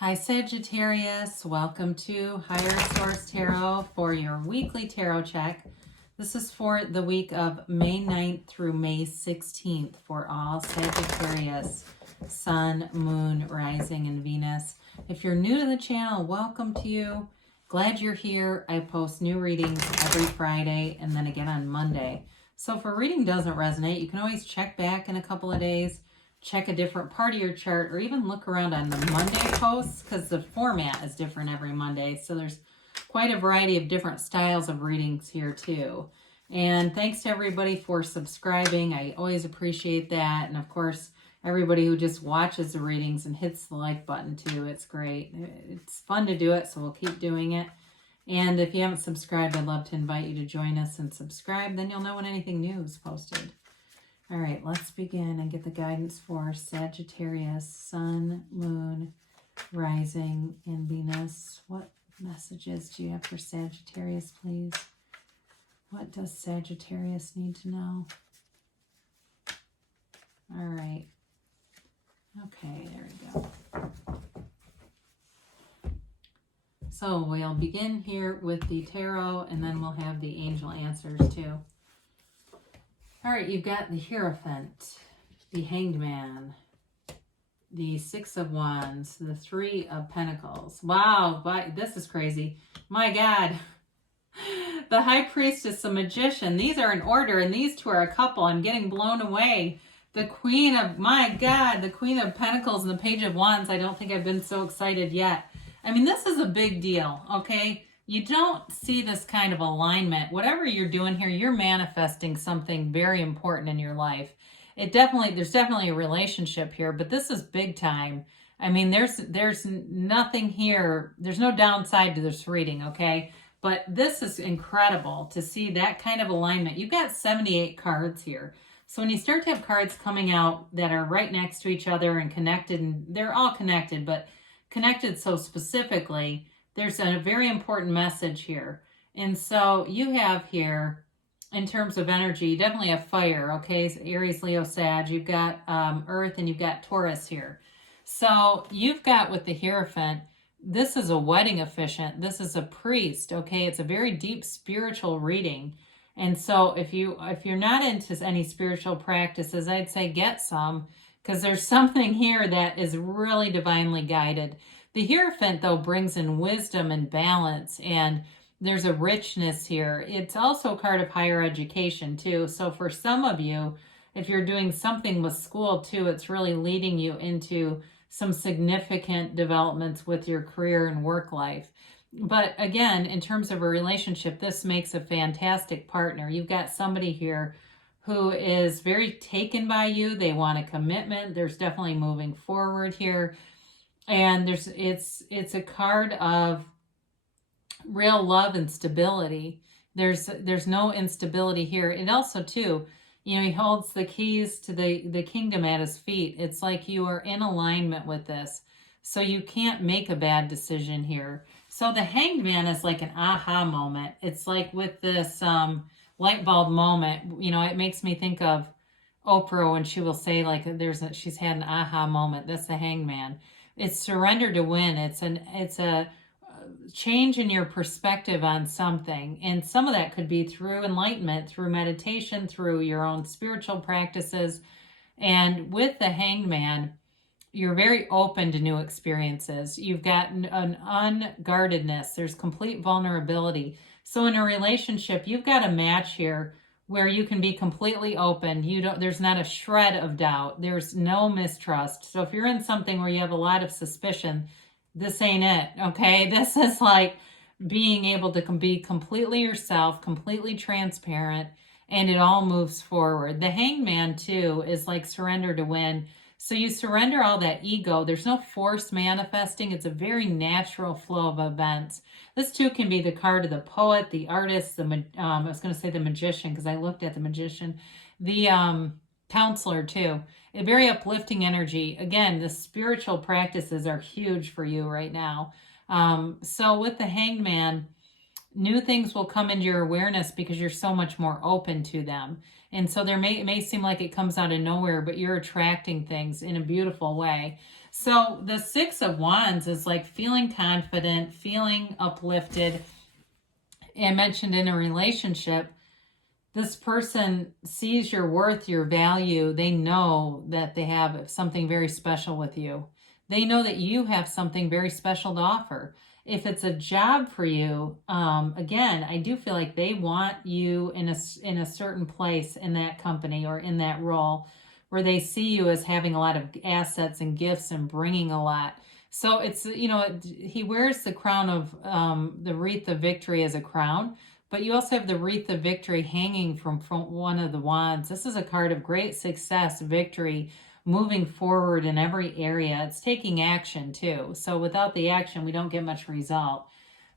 Hi Sagittarius, welcome to Higher Source Tarot for your weekly tarot check. This is for the week of May 9th through May 16th for all Sagittarius, Sun, Moon, Rising, and Venus. If you're new to the channel, welcome to you. Glad you're here. I post new readings every Friday and then again on Monday. So if a reading doesn't resonate, you can always check back in a couple of days, check a different part of your chart, or even look around on the Monday posts because the format is different every Monday. So there's quite a variety of different styles of readings here too. And thanks to everybody for subscribing. I always appreciate that. And of course, everybody who just watches the readings and hits the like button too. It's great. It's fun to do it, so we'll keep doing it. And if you haven't subscribed, I'd love to invite you to join us and subscribe. Then you'll know when anything new is posted. All right, let's begin and get the guidance for Sagittarius, Sun, Moon, Rising, and Venus. What messages do you have for Sagittarius, please? What does Sagittarius need to know? All right. Okay, there we go. So we'll begin here with the tarot, and then we'll have the angel answers too. All right, you've got the Hierophant, the Hanged Man, the Six of Wands, the Three of Pentacles. Wow, this is crazy. My God. The High Priestess, a Magician. These are in order, and these two are a couple. I'm getting blown away. The Queen of, my God, the Queen of Pentacles and the Page of Wands. I don't think I've been so excited yet. I mean, this is a big deal, okay? You don't see this kind of alignment. Whatever you're doing here, you're manifesting something very important in your life. There's definitely a relationship here, but this is big time. I mean, there's nothing here. There's no downside to this reading, okay? But this is incredible to see that kind of alignment. You've got 78 cards here. So when you start to have cards coming out that are right next to each other and connected, and they're all connected, but connected so specifically, there's a very important message here. And so you have here, in terms of energy, definitely a fire, okay? So Aries, Leo, Sag. You've got Earth, and you've got Taurus here. So you've got with the Hierophant, this is a wedding officiant. This is a priest, okay? It's a very deep spiritual reading. And so if you're not into any spiritual practices, I'd say get some, because there's something here that is really divinely guided. The Hierophant, though, brings in wisdom and balance, and there's a richness here. It's also a card of higher education, too. So for some of you, if you're doing something with school, too, it's really leading you into some significant developments with your career and work life. But again, in terms of a relationship, this makes a fantastic partner. You've got somebody here who is very taken by you. They want a commitment. There's definitely moving forward here. And it's a card of real love and stability. There's no instability here. And also too, he holds the keys to the kingdom at his feet. It's like you are in alignment with this. So you can't make a bad decision here. So the Hanged Man is like an aha moment. It's like with this light bulb moment, it makes me think of Oprah when she will say like she's had an aha moment. That's the Hanged Man. It's surrender to win. It's a change in your perspective on something. And some of that could be through enlightenment, through meditation, through your own spiritual practices. And with the Hanged Man, you're very open to new experiences. You've got an unguardedness. There's complete vulnerability. So in a relationship, you've got a match here where you can be completely open. There's not a shred of doubt. There's no mistrust. So if you're in something where you have a lot of suspicion, this ain't it, okay? This is like being able to be completely yourself, completely transparent, and it all moves forward. The Hanged Man, too, is like surrender to win. So you surrender all that ego. There's no force manifesting. It's a very natural flow of events. This too can be the card of the poet, the artist, I was going to say the magician because I looked at the magician, the counselor too. A very uplifting energy. Again, the spiritual practices are huge for you right now. So with the Hanged Man, new things will come into your awareness because you're so much more open to them. And so it may seem like it comes out of nowhere, but you're attracting things in a beautiful way. So the Six of Wands is like feeling confident, feeling uplifted. I mentioned in a relationship, this person sees your worth, your value. They know that they have something very special with you. They know that you have something very special to offer. If it's a job for you, again, I do feel like they want you in a certain place in that company or in that role where they see you as having a lot of assets and gifts and bringing a lot. So it's, he wears the crown of the wreath of victory as a crown, but you also have the wreath of victory hanging from one of the wands. This is a card of great success, victory, moving forward in every area. It's taking action too. So without the action, we don't get much result.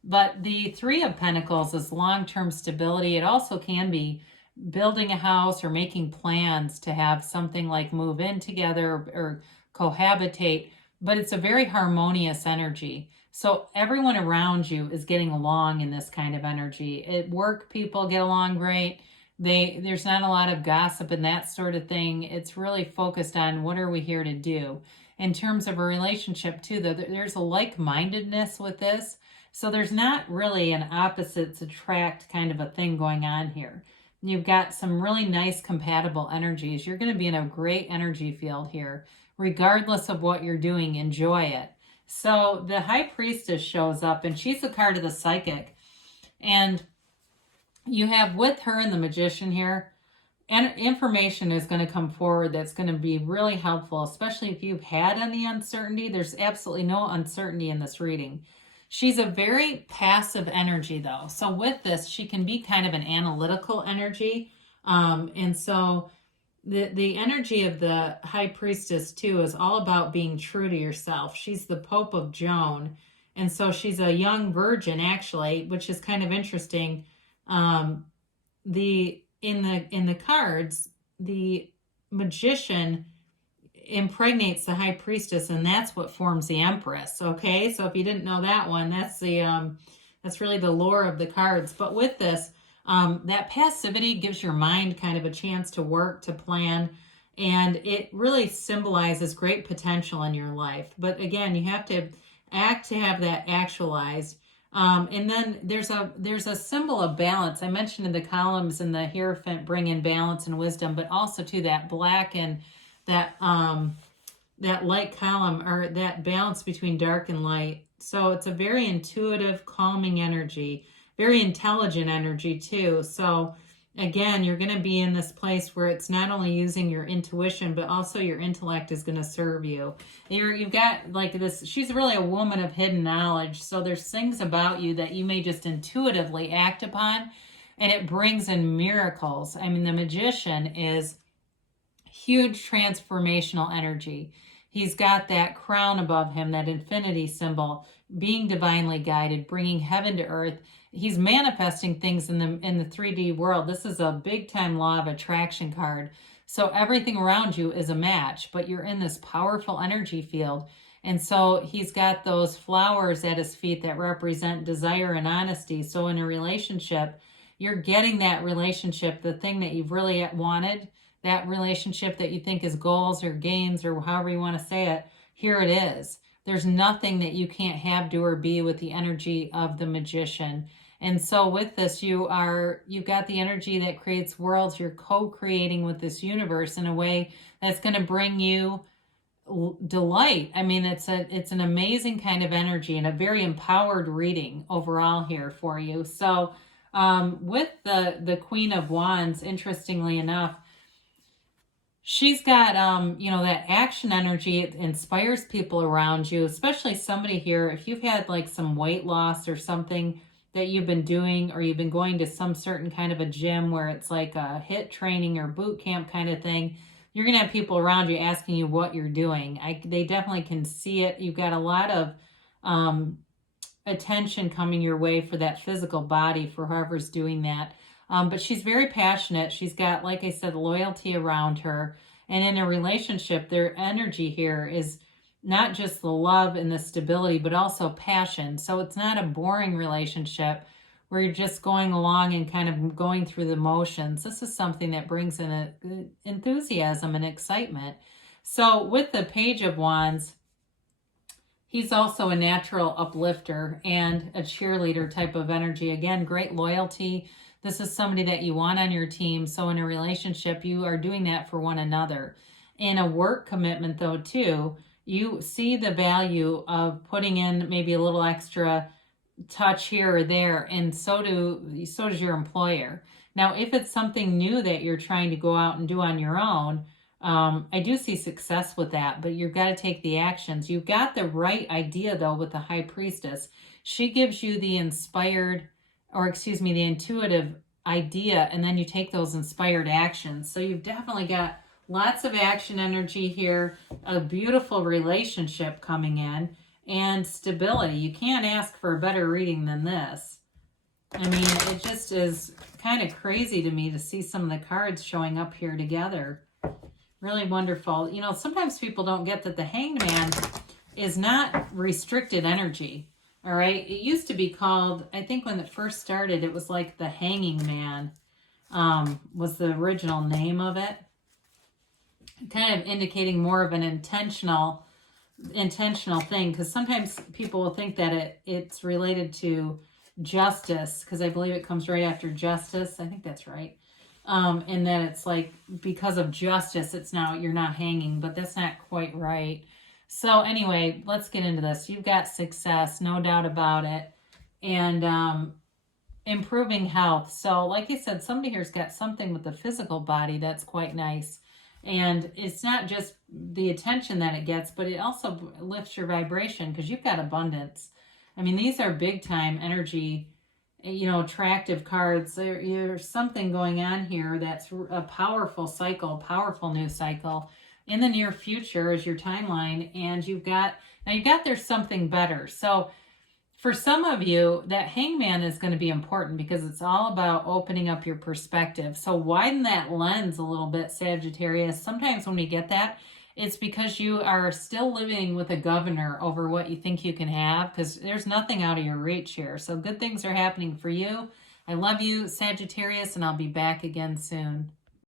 But the Three of Pentacles is long-term stability. It also can be building a house or making plans to have something like move in together or cohabitate, but it's a very harmonious energy. So everyone around you is getting along in this kind of energy. At work, people get along great. There's not a lot of gossip and that sort of thing. It's really focused on what are we here to do. In terms of a relationship too, there's a like-mindedness with this. So there's not really an opposites attract kind of a thing going on here. You've got some really nice compatible energies. You're going to be in a great energy field here. Regardless of what you're doing, enjoy it. So the High Priestess shows up, and she's the card of the psychic. And you have with her and the Magician here, and information is going to come forward that's going to be really helpful, especially if you've had any uncertainty. There's absolutely no uncertainty in this reading. She's a very passive energy, though. So with this, she can be kind of an analytical energy. And so the energy of the High Priestess, too, is all about being true to yourself. She's the Pope of Joan. And so she's a young virgin, actually, which is kind of interesting. In the cards, the Magician impregnates the High Priestess, and that's what forms the Empress. Okay, so if you didn't know that one, that's really the lore of the cards. But with this, that passivity gives your mind kind of a chance to work, to plan, and it really symbolizes great potential in your life. But again, you have to act to have that actualized. And then there's a symbol of balance. I mentioned in the columns and the Hierophant bring in balance and wisdom, but also to that black and that light column, or that balance between dark and light. So it's a very intuitive, calming energy, very intelligent energy too. So again, you're going to be in this place where it's not only using your intuition, but also your intellect is going to serve you. You've got like this, she's really a woman of hidden knowledge. So there's things about you that you may just intuitively act upon, and it brings in miracles. I mean, the Magician is huge transformational energy. He's got that crown above him, that infinity symbol, being divinely guided, bringing heaven to earth. He's manifesting things in the 3D world. This is a big time law of attraction card. So everything around you is a match, but you're in this powerful energy field. And so he's got those flowers at his feet that represent desire and honesty. So in a relationship, you're getting that relationship, the thing that you've really wanted, that relationship that you think is goals or gains or however you want to say it, here it is. There's nothing that you can't have, do, or be with the energy of the Magician. And so with this, you've got the energy that creates worlds. You're co-creating with this universe in a way that's going to bring you delight. I mean, it's an amazing kind of energy and a very empowered reading overall here for you. So with the Queen of Wands, interestingly enough, she's got, that action energy. It inspires people around you, especially somebody here. If you've had like some weight loss or something that you've been doing, or you've been going to some certain kind of a gym where it's like a HIIT training or boot camp kind of thing, you're going to have people around you asking you what you're doing. They definitely can see it. You've got a lot of attention coming your way for that physical body for whoever's doing that. But she's very passionate. She's got, like I said, loyalty around her. And in a relationship, their energy here is not just the love and the stability, but also passion. So it's not a boring relationship where you're just going along and kind of going through the motions. This is something that brings in a enthusiasm and excitement. So with the Page of Wands, he's also a natural uplifter and a cheerleader type of energy. Again, great loyalty. This is somebody that you want on your team. So in a relationship, you are doing that for one another. In a work commitment, though, too, you see the value of putting in maybe a little extra touch here or there, and so does your employer. Now, if it's something new that you're trying to go out and do on your own, I do see success with that, but you've got to take the actions. You've got the right idea, though, with the High Priestess. She gives you the intuitive idea, and then you take those inspired actions. So you've definitely got lots of action energy here, a beautiful relationship coming in, and stability. You can't ask for a better reading than this. I mean, it just is kind of crazy to me to see some of the cards showing up here together. Really wonderful. You know, sometimes people don't get that the Hanged Man is not restricted energy. All right. It used to be called, I think when it first started, it was like the Hanging Man was the original name of it. Kind of indicating more of an intentional thing, because sometimes people will think that it's related to justice, because I believe it comes right after justice. I think that's right. And then it's like, because of justice, you're not hanging, but that's not quite right. So anyway, let's get into this. You've got success, no doubt about it. And improving health. So like I said, somebody here's got something with the physical body that's quite nice. And it's not just the attention that it gets, but it also lifts your vibration, because you've got abundance. I mean, these are big time energy, attractive cards. There's something going on here that's a powerful cycle, powerful new cycle in the near future is your timeline. And you've got there's something better. So for some of you, that Hangman is going to be important, because it's all about opening up your perspective. So widen that lens a little bit, Sagittarius. Sometimes when we get that, it's because you are still living with a governor over what you think you can have, because there's nothing out of your reach here. So good things are happening for you. I love you, Sagittarius, and I'll be back again soon.